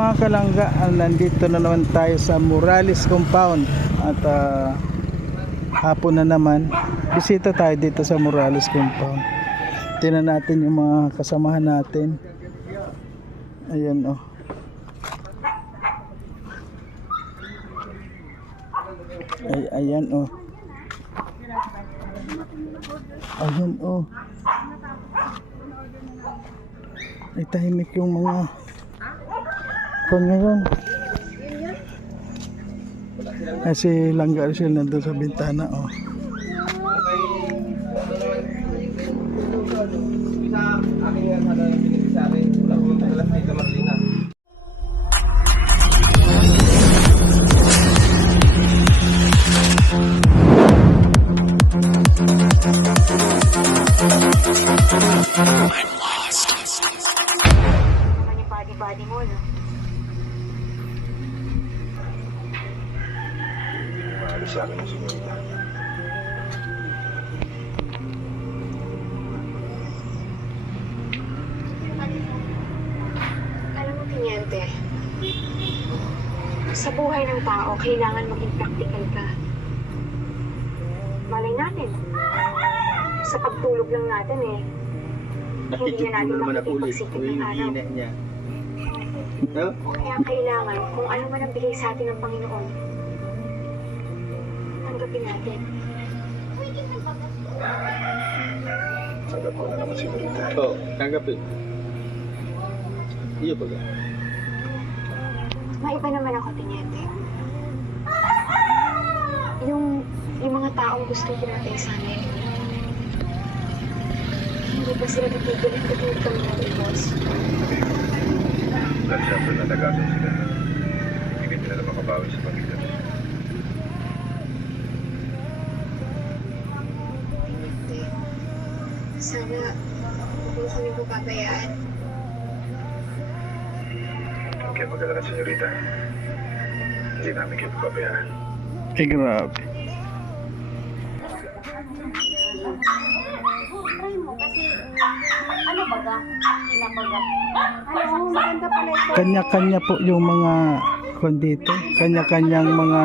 mga kalangga, nandito na naman tayo sa Morales Compound at hapon na naman. Bisita tayo dito sa Morales Compound. Tingnan natin yung mga kasamahan natin. Ayan oh. Ayan oh. Ayan oh. Ay tahimik yung mga kon ngayon. Kasi Langga Arcel nandun sa bintana oh. Body mo, no? Maalis sa akin ang sinunod. Alam mo, Pinyente, sa buhay ng tao, kailangan maging practical ka. Malay natin, sa pagtulog lang natin hindi na natin makikipagsikip ng araw. No? Kaya kailangan, kung ano man ang bigay sa atin ng Panginoon, tanggapin natin. Tanggap ko na naman si Marita. Oo, tanggapin. Iyo ba? Maiba naman ako, Pinyente. Yung mga taong gusto pinatay sa amin, hindi ba sila titigil at tutulog kami ng boss? Dahil siyempre nalagatan sila. Hindi nila makabawi sa pamilya. Sana huwag mo kami papabayaan. Huwag kayo mag-alala, senyorita. Hindi namin kayo papabayaan. Eh grabe. Ano baga? Pinabaga? Ano, maganda pala ito. Kanya-kanya po yung mga kon dito. Kanya-kanyang mga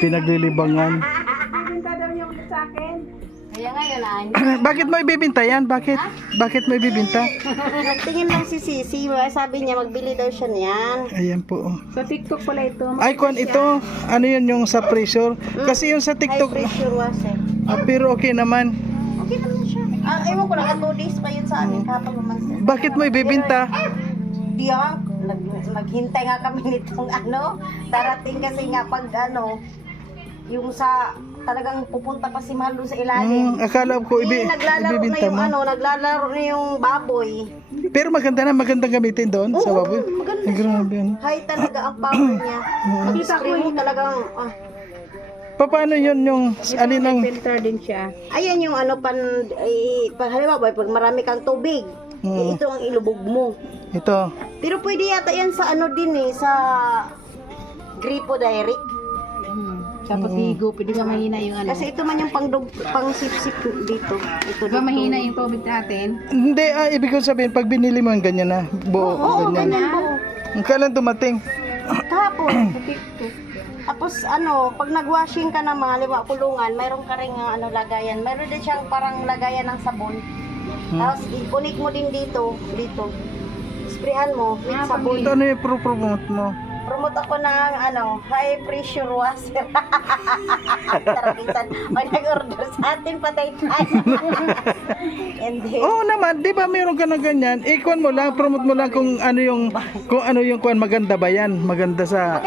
pinaglilibangan. Kaya ngayon, Bakit mo ibibinta yan? Bakit mo ibibinta? Nagtingin lang si Sisi, sabi niya magbili daw siya niyan. Ayan po. Oh. Sa TikTok pala ito. Ay, kon ito. Ano yun yung sa pressure? Kasi yung sa High TikTok. pressure washer. Pero okay naman. Okay naman siya. Ewan ko lang, 2 days pa yun sa amin kapag naman. Bakit mo ibibinta? Diya, naghintay nga kami nitong darating kasi nga pag yung sa talagang pupunta pa si Mahal doon sa ilalim. Akala ko Naglalaro na ibibinta yung mo. naglalaro na yung baboy. Pero magandang gamitin doon sa baboy. Maganda Ay, siya. grabe. Ano. High talaga ang power niya. Mag-spray mo talagang, Paano yun yung alin ang filter din siya. Ayan yung halimbawa, pag marami kang tubig, ito ang ilubog mo. ito? Pero pwede yata yan sa din sa gripo direct. Sa pasigo, pwede ka mahina yung Kasi ito man yung pang sip-sip dito. Ito Ba mahina yung tubig natin? Hindi, ibig ko sabihin, pag binili mo yung ganyan na, buo, Oo, ganyan. ganyan po. Kailan dumating? Kahapon, sa TikTok. Tapos pag nag-washing ka naman, halimbawa kulungan, mayroon ka rin lagayan. Mayroon din siyang parang lagayan ng sabon. Tapos i-connect mo din dito. Sprayhan mo with sabon. Ito ano yung promote mo? Promote ako ng high pressure washer. Tarakitan. Pag nag-order sa atin, patay tayo. And then, Oo naman, di ba meron ka na ganyan? Ikuan mo lang, promote mo lang kung ano yung kuan, maganda ba yan? Maganda sa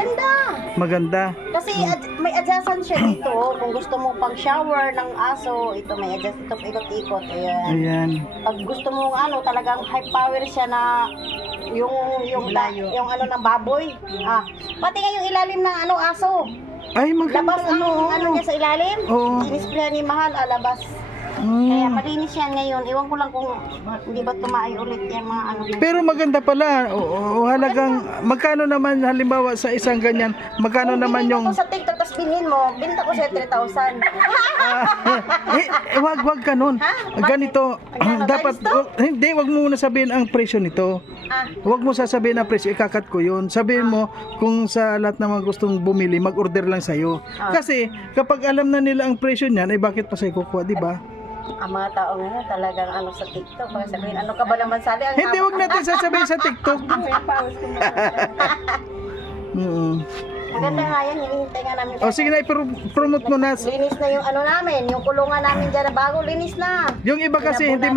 maganda. kasi may adjustan siya dito. Kung gusto mo pang shower ng aso, ito may adjust, ito ikot-ikot. Ayan. Ayan. Pag gusto mo talagang high power siya na yung ng baboy. Pati nga yung ilalim ng aso. Ay, maganda. Labas ang niya sa ilalim. Oo. Inisprayan ni Mahal, labas. Kaya malinis yan ngayon. Iwan ko lang kung hindi ba tumaay ulit yung mga Pero maganda pala. Halagang magkano naman halimbawa sa isang ganyan? Magkano naman Binili yung ko sa TikTok, tapos tingin mo, binta ko siya 3,000. Wag ka nun. Ganito, dapat, hindi, wag mo muna sabihin ang presyo nito. Wag mo sasabihin ang presyo, ikakat ko yun. Sabihin mo, kung sa lahat naman gustong bumili, mag-order lang sa'yo. Kasi, kapag alam na nila ang presyo niyan, ay bakit pa sa'yo kukuha, di ba? Ang mga tao ngayon talagang ano sa TikTok, baka sabihin, ano ka ba naman sabi? Ang Hindi, wag natin sasabihin sa TikTok. Maganda nga yan, hinihintay nga namin. O sige na, i-promote mo na. Linis na yung ano namin, yung kulungan namin dyan na bago, linis na. Yung iba kasi hindi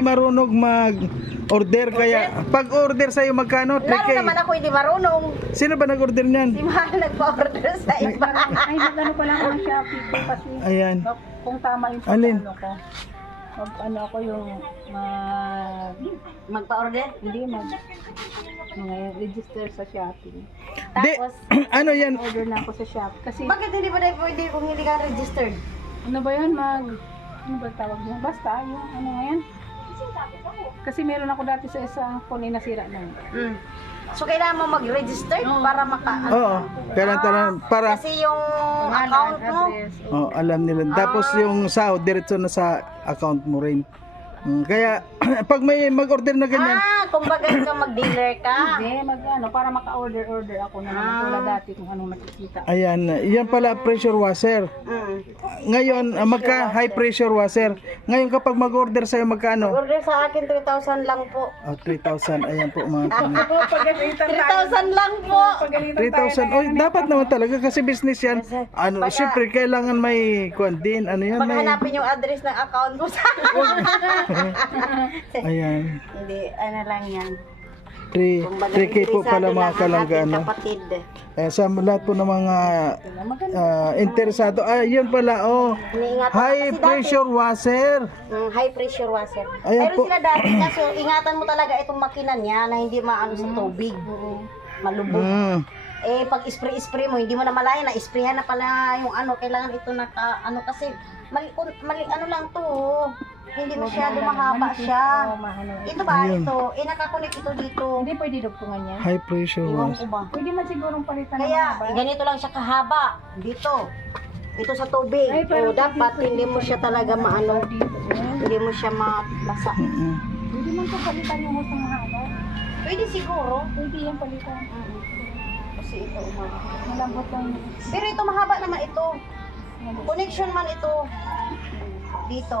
marunong mag-order, kaya pag order sa'yo magkano? Lalo 3K. naman ako hindi marunong. Sino ba nag-order niyan? Si Mahal nagpa-order sa iba. Ay, nag-ano pa lang ako ng Shopee ko kasi Ayan. kung tama yung Alin? ano ko. Ano ako yung Magpa-order? register sa Shopee. Di, Tapos, ano yan? Order na ako sa Shopee. Kasi bakit hindi ba na pwede kung hindi ka registered? ano ba yun ano ba tawag yun? Basta yung ano ngayon. Kasi meron ako dati sa isang phone na nasira na yun. So, kailangan mo mag-register para Oo, kailangan para Kasi yung account mo, alam nila. Tapos yung sahod diretso na sa account mo rin. Kaya pag may mag-order na ganyan, kumbaga ikaw mag-dealer ka. Hindi, para maka-order ako na naman tulad dati kung anong nakikita. ayan, yan pala pressure washer. Ngayon, magka high pressure washer. Ngayon kapag mag-order sa'yo magkano? Order sa akin 3,000 lang po. 3,000. Ayan po mga kanina. 3,000 lang po. 3,000. Oy, dapat naman talaga kasi business yan. Ano, syempre kailangan may kuan din. Ano yan? May Paghanapin yung address ng account mo sa ayan. Hindi, ano lang yan. 3K po pala mga kalangga, ano. Kapatid. Sa lahat po ng mga interesado. Yun pala, Iniingatan high kasi pressure washer. High pressure washer. Ayan Pero po. sila dati kasi ingatan mo talaga itong makina niya na hindi maano sa tubig. Malubog. Pag spray mo, hindi mo na malaya na isprayan na pala yung ano, kailangan ito ano kasi mali ano lang to. Hindi masyado mahaba siya. Ito ba? Ayun. Ito. Nakakunik ito dito. Hindi pwede dugtungan yan. High pressure Iwan washer. ko ba? Pwede man sigurong palitan ng Kaya, haba. ganito lang siya kahaba. Dito. Ito sa tubig. Ay, pero Dapat hindi mo siya talaga maano. Hindi mo siya mabasa. Pwede man to palitan yung hose ng haba. Pwede siguro. Pwede yan palitan. Kasi ito umaba. Malambot lang. Pero ito mahaba naman ito. Connection man ito. Dito.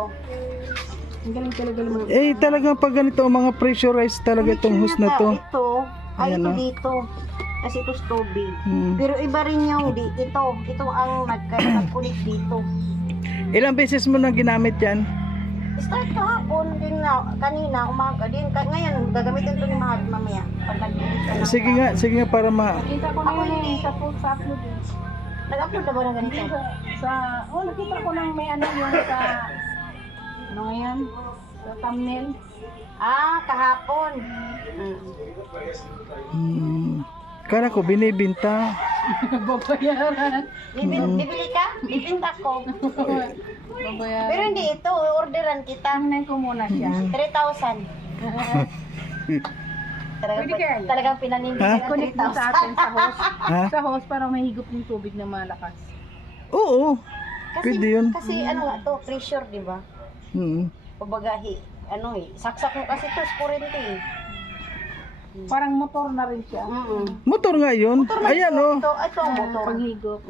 Ang galing talaga naman. Talagang pag ganito, mga pressurized talaga itong hose na to. Ito. Ay, Ayan, ito dito. Kasi ito sa tubig. Hmm. Pero iba rin yung ito. Ito ang nag-connect dito. Ilang beses mo na ginamit yan? Start kahapon din na, kanina, umaga din. Ngayon, gagamitin ito ni Mahal mamaya. Pag nag-edit ka na. Sige nga para Nakita ko na yun sa upload eh. Nag-upload na ba na ganito? Nakita ko nang may ano yung sa, ano yan, sa thumbnail. Kahapon. Kala ko binibinta. Babayaran. Bibili ka? Bibinta ko. Babayaran. Pero hindi ito, orderan kita. Tingnan ko muna siya. 3,000. Pwede kaya yun? Talagang pinanindigan ng Connect mo sa atin sa hose. Ha? Sa hose para may higop ng tubig na malakas. Oo. Pwede yun. Kasi ano nga to, pressure, di ba? Pabagahi, saksak mo kasi to, kurente eh. Parang motor na rin siya. Motor nga yun. Ayan o. Ito ang motor. Paghigop.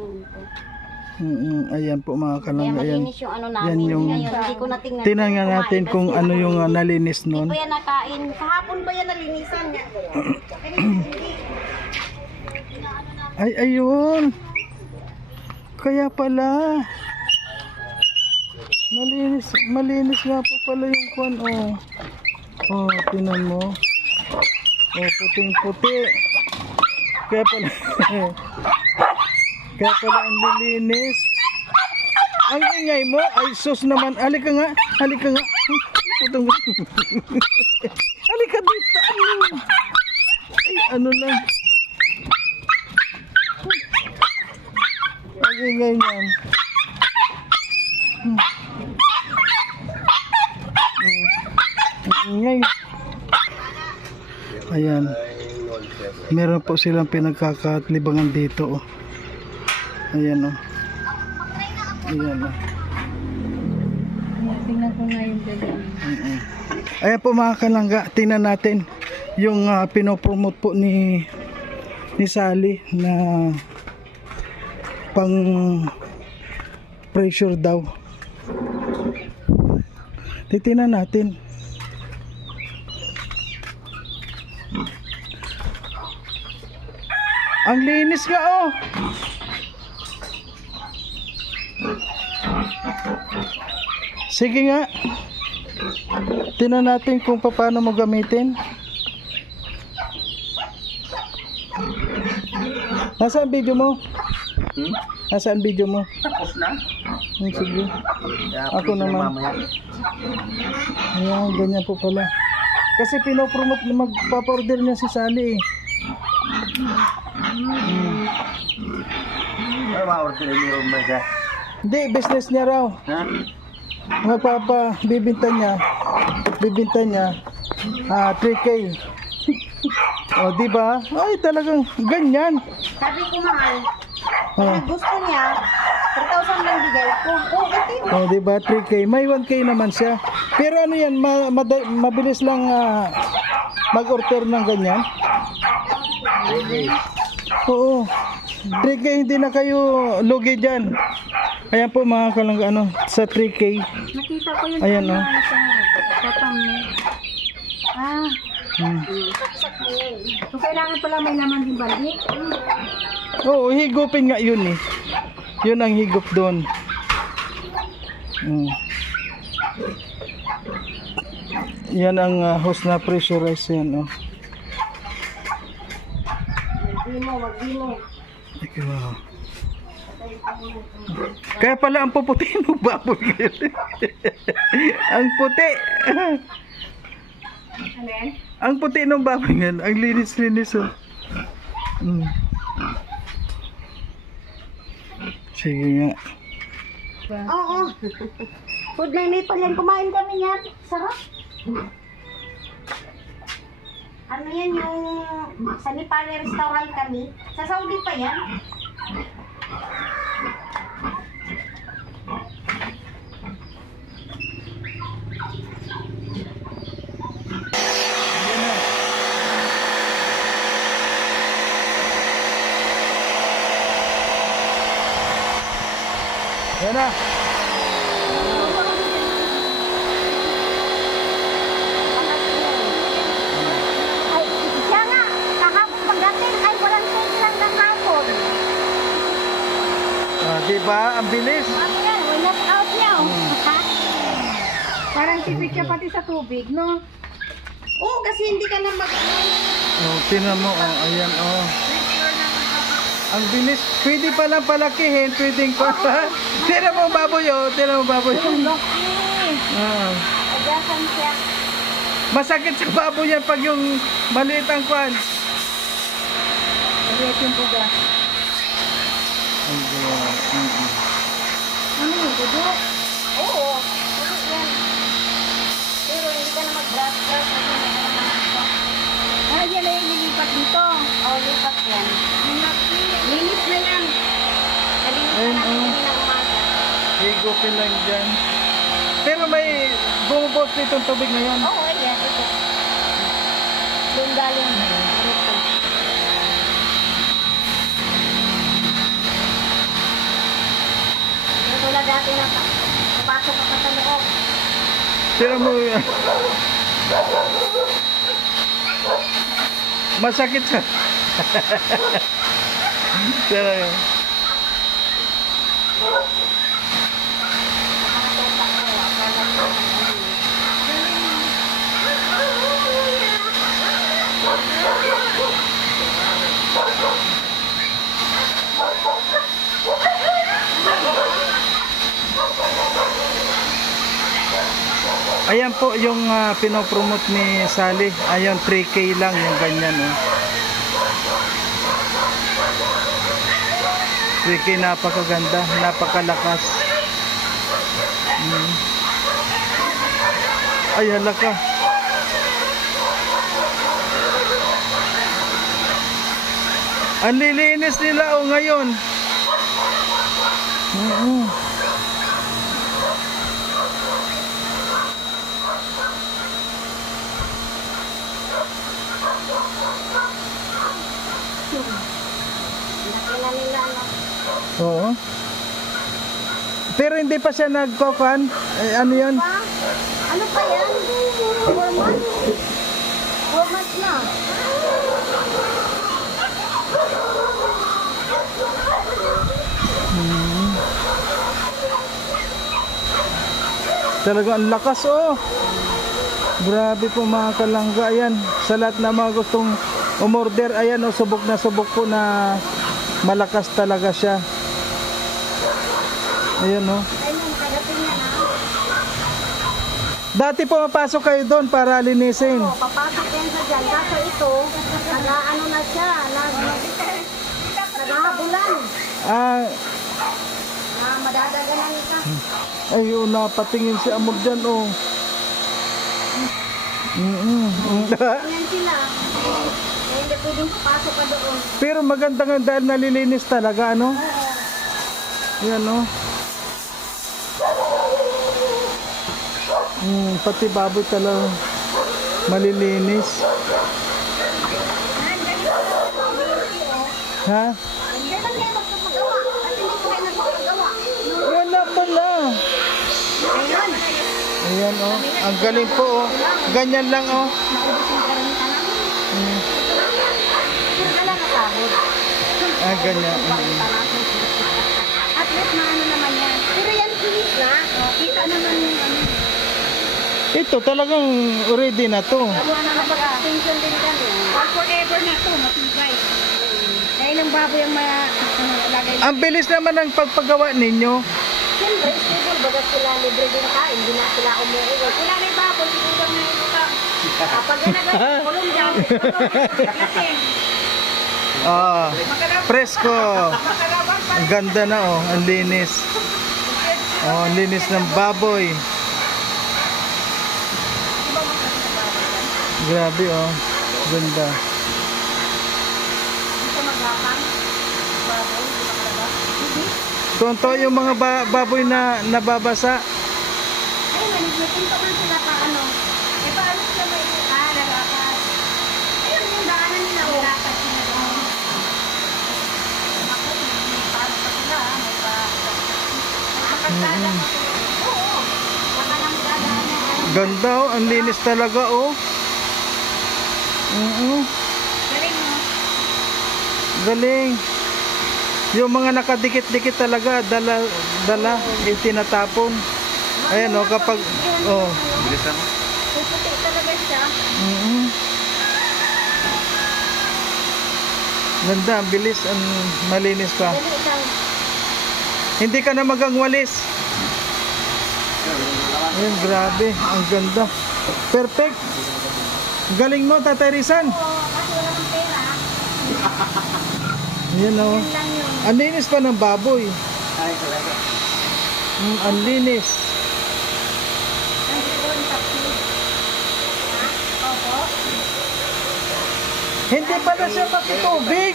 Ayan po mga Kaya kalangga. Ayan. malinis yung ano Yan namin. yung- Ngayon, hindi ko natingnan. Tingnan nga natin Kumain kung kasi ano yung ako. nalinis Hindi nun. ko yan nakain. Kahapon pa yan nalinisan niya. Ay, ayun. Kaya pala. Malinis nga po pala yung kwan. Tingnan mo. Puting-puti. Kaya pala. Kaya pala ang lilinis. Ang ingay mo, ay sus naman. Halika nga. Putang halika dito. Ay, ano lang. Ang ingay niyan. Ingay. Ayan. Meron po silang pinagkakatlibangan dito. Ayan o. Ayan o. Tingnan ko nga yung dali. Ayan po mga kalangga, tingnan natin yung pinopromote po ni Sally na pang pressure daw. Titingnan natin. Ang linis nga oh. Sige nga. Tingnan natin kung paano mo gamitin. Nasaan video mo? Nasaan video mo? Tapos na. Sige. Kaya Ako naman. Ayan, ganyan po pala. Kasi pinopromote na magpapa-order niya si Sally eh. Ano ma-order yung room ba siya? Hindi, business niya raw. Ha? Bibinta niya 3K. O, di ba? Ay, talagang ganyan. Sabi ko mahal, Oh, gusto niya, 3,000 lang bigay ko. Oh, ito yun. oh, di ba? 3K. May 1K naman siya. Pero ano yan, mabilis lang mag-order ng ganyan. Oo. 3K, hindi na kayo lugi dyan. Ayan po mga kalangga, sa 3K. Nakita ko yung Ayan, tama oh. sa thumbnail. Ah, so kailangan pala may laman din balik. Oo, higupin nga yun eh. Yun ang higup doon. Yan ang hose na pressurized yan. Oh. Magdi mo. Wow. Kaya pala ang puputi mo baboy. Ang puti. Ano yan? Ang puti ng baboy yan. Ang linis-linis oh. Sige nga. Oo. Food na maple yan. Kumain kami yan. Sarap. Ano yan yung sa Nepali restaurant kami. Sa Saudi pa yan. Yan na. Ay, siya nga. Kahapon pagdating ay walang cake lang ng hapon. Diba? Ang bilis. Ano yan? Winat out niya. Parang tipid ka pati sa tubig, no? Oo, kasi hindi ka na Oh, tingnan mo. Oh, ayan. Oh. Ang bilis. Pwede palang palakihin. Pwedeng pa. Tira mo baboy. Oh. Tira mo baboy. Ah. Agasan siya. Masakit sa baboy yan pag yung maliit ang kwan. Maliit yung buga. Ano yung buga? Oo. Ano yan? Pero hindi ka na mag-brush-brush. Ah, yan ay nilipat dito. Oo, lipat yan. Linis na yan. Nalinis na Ayun, namin oh. kami ng umaga. Higupin lang dyan. Pero may bumubos nitong tubig na yan. Oo, ayan. Ito. Yung galing. Ito. Ito wala dati na papasok ka pa sa loob. Tira mo yan. Masakit sa... Tira yun. Ayan po yung pinopromote ni Sally. Ayan, 3K lang yung ganyan. Oh. 3K, napakaganda, napakalakas. Ay, halaka. Ang lilinis nila ngayon. Mm-mm. Laki na nila, no? Oo. Pero hindi pa siya nagkokan. Ano yun? Pa? Ano pa yan? 4 months? 4 months na. Talaga ang lakas oh. Grabe po mga kalangga. Ayan, sa lahat na mga gustong umorder, ayan oh, subok po na malakas talaga siya. Ayan oh. Ayun, kagating yan, ha? Dati po mapasok kayo doon para linisin. Oo, papasok yan sa dyan. Kaso ito, nag-ano na siya, naghahabulan. Ah, Madadaganan ka. ayun na, patingin si Amor dyan oh. Yan sila. Kaya hindi pwedeng papasok ka doon. Pero maganda nga dahil nalilinis talaga ano. Ayan oh. Pati baboy talaga malilinis. Ha? Hindi lang kayo magpapagawa. Kasi hindi ko kayo nagpapagawa. Wala pala. Ayun. Ayan oh. Ang galing po oh. Ganyan lang oh. Naubos yung karamihan namin. Sure ka lang nakahod. Ah, ganyan. At least na ano naman yan. Pero yan kinis na. Kita naman yung ano. Ito talagang ready na to. Gawa na mag-extension din kami. For forever na to, matibay. Dahil ang baboy ang lagay. Ang bilis naman ng pagpagawa ninyo. Siyempre, stable, baga sila libre din ka, hindi na sila umuwi. Sila na yung baboy, siguro na yung ito. Kapag yan kulong dyan, kasi Ah, presko. Ang ganda na oh, ang linis. Oh, ang linis ng baboy. Grabe oh. Ganda. ito maghapang. Baboy, hindi makalabas. Tonto yung mga baboy na nababasa. Ayun, nagmitinto man sila pa ano. Eh, paano sila may lalakas? Ayun, yung daanan nila, ulakas sila doon. Ako, paano pa sila, may pakasada pa sila. Oo, baka lang dadaan yung ano. Ganda oh, ang linis talaga oh. Galing mo. Galing. Yung mga nakadikit-dikit talaga, dala, itinatapon. Ayan oh, kapag, oh. Bilisan mo. Puputi talaga siya. Ganda, ang bilis, ang malinis pa. Dali siyang Hindi ka na magangwalis. Ayun, grabe, ang ganda. Perfect. Galing mo, Tatay Rizan. kasi wala ng pera. Ayan oh. Yan lang yun. Ang linis pa ng baboy. Ay, talaga. Ang linis. Ang siguro yung taxi. Ha? Opo. Hindi pala siya makitubig.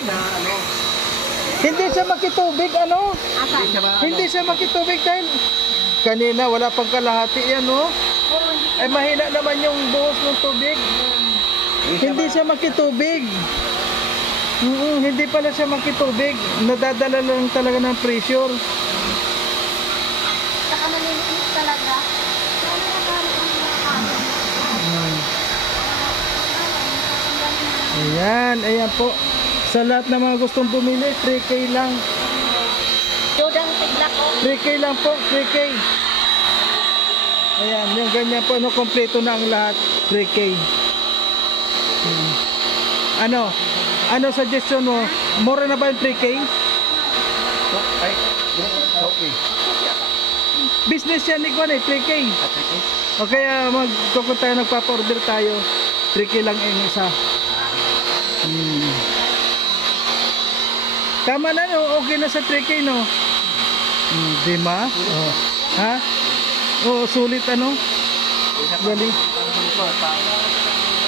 Hindi siya makitubig, ano? Asan? Hindi siya makitubig dahil kanina wala pang kalahati yan, oh. Ay mahina naman yung buhos ng tubig. Hindi siya makitubig. Hindi pala siya makitubig. Nadadala lang talaga ng pressure. Saka malilinis talaga. Kaya nagagamit ang mga kanin. Ayan, ayan po. Sa lahat ng mga gustong bumili, 3K lang. Jodang tigla ko. 3K lang po, 3K. Ayan, yung ganyan po, ano, kompleto na ang lahat, 3K. Ano suggestion mo? Mura na ba yung 3K? Ay, okay. Business yan, Nikon eh, 3K. O kaya kung tayo nagpapa-order tayo, 3K lang yung isa. Tama na, no? Okay na sa 3K, no? Di ba? Oh. Ha? Oo, sulit ano? Galing.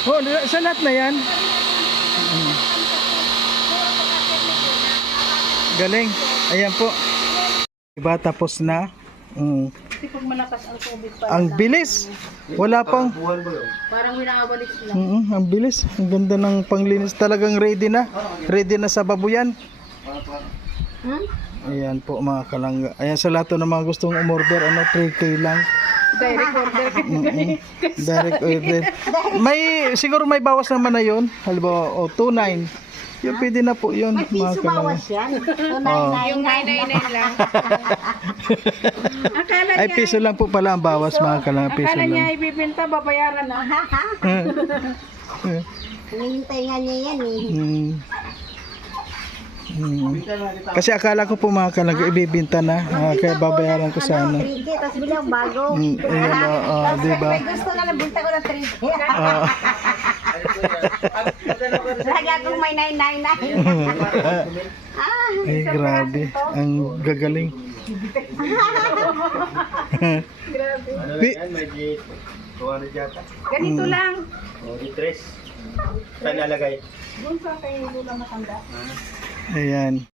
Oh, sa lahat na yan. Galing. Ayan po. Diba, tapos na. Kasi pag malakas ang tubig pa. Ang bilis. Wala pang. Parang winawalik lang. Ang bilis. Ang ganda ng panglinis. Talagang ready na. Ready na sa babuyan. Ayan po mga kalangga. Ayan sa lahat ng mga gustong umorder, 3K lang. Direct order. Direct order. May, siguro may bawas naman na yun. Halimbawa, 2.9. Yung pwede na po yun. May piso bawas yan. Yung 999 lang. Akala Ay, niya, piso lang po pala ang bawas mga kalangga. Piso akala niya lang. ibibenta, babayaran na. Hinihintay nga niya yan eh. Kasi akala ko po mga kalangga ibibinta na. Kaya babayaran ko sana. 3K, tapos bilang bago. Ayan, diba? May gusto nga nabinta ko ng 3K. Ah. Lagi akong may 999. Ay, grabe. Ang gagaling. Pi- Ganito lang. Saan nalagay? Doon sa kay Lula Matanda. Ayan.